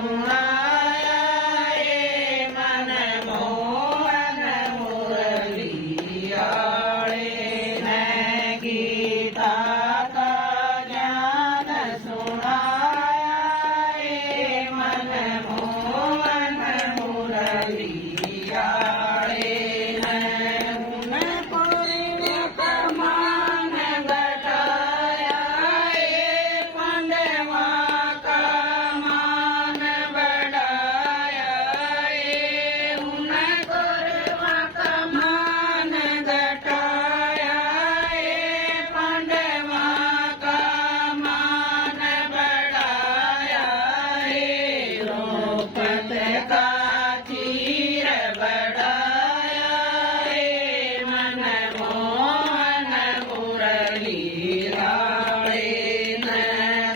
સુણાયા એ મન મોહન મુરલીયાળે ને ગીતા કા જ્ઞાન સુણાયા એ મન મોહન મુરલીયાળે ને ઉન પૂર્વક માન ઘટાયા એ પાંડવા કા માન બઢાયા એ ઉન પૂર્વક માન ઘટાયા એ પાંડવા કા માન બઢાયા એ દ્રૌપદ કા ચીર બઢાયા એ મન મોહન મુરલીયાળે ને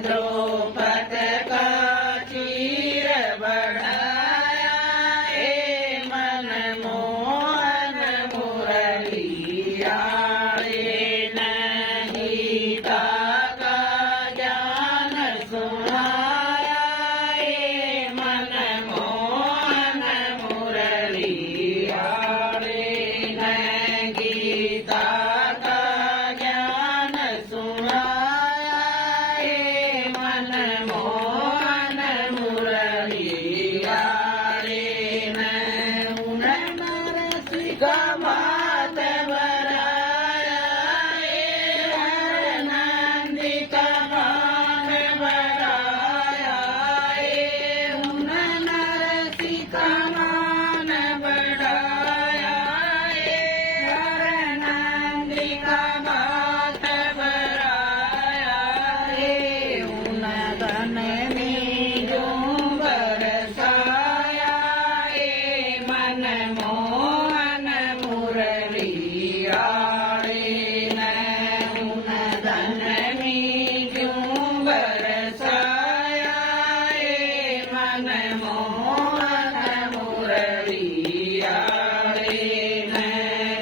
દ્રૌપદ કા ચીર બઢાયા એ મન મોહન મુરલીયાળે ને ગીતા કા જ્ઞાન સુણાયા એ મન મોહન મુરલીયાળે ને ગીતા કા જ્ઞાન સુણાયા એ મન મોહન મુરલીયાળે ને ઉન નરસિંહ માત વરાયા એ હરનંદિકા માન બઢાયા એ ઉન નરસિંહ માન બઢાયા એ હરનંદિકા માત વરાયા એ ઉન ધનની ઝુંબર સાયા એ મન મોહન મુરલીયાળે ને ઉન ધનની ઝુંબર સાયા એ મન મોહન મુરલીયાળે ને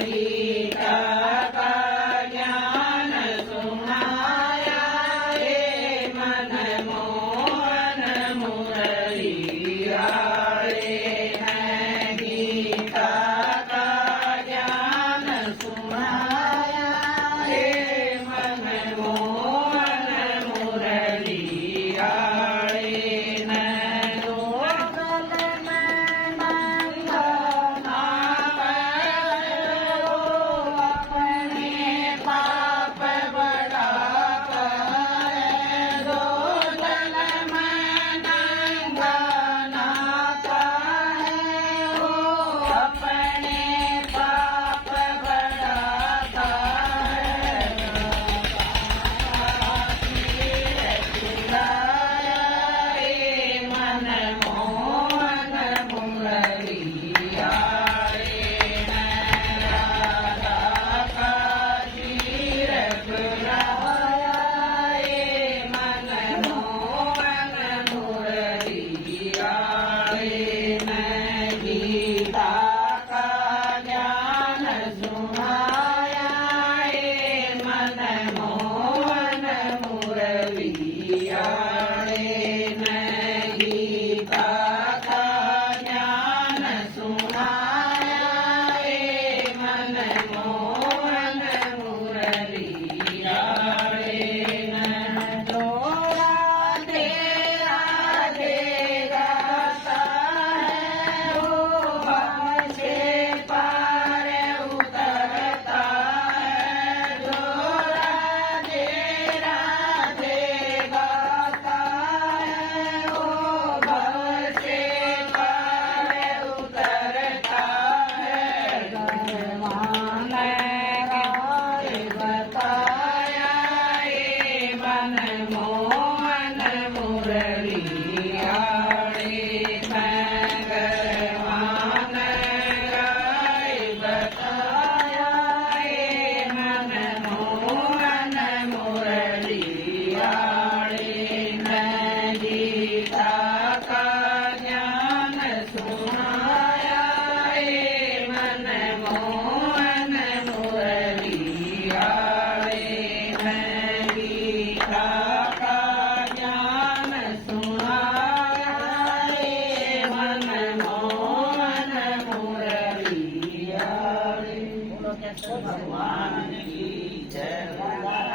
ગીતા કા જ્ઞાન સુણાયા એ મન મોહન મુરલીયાળે ને ગીતા કા જ્ઞાન સુણાયા એ મન મોહન મુરલીયાળે ને લોક ભગવાન કી જય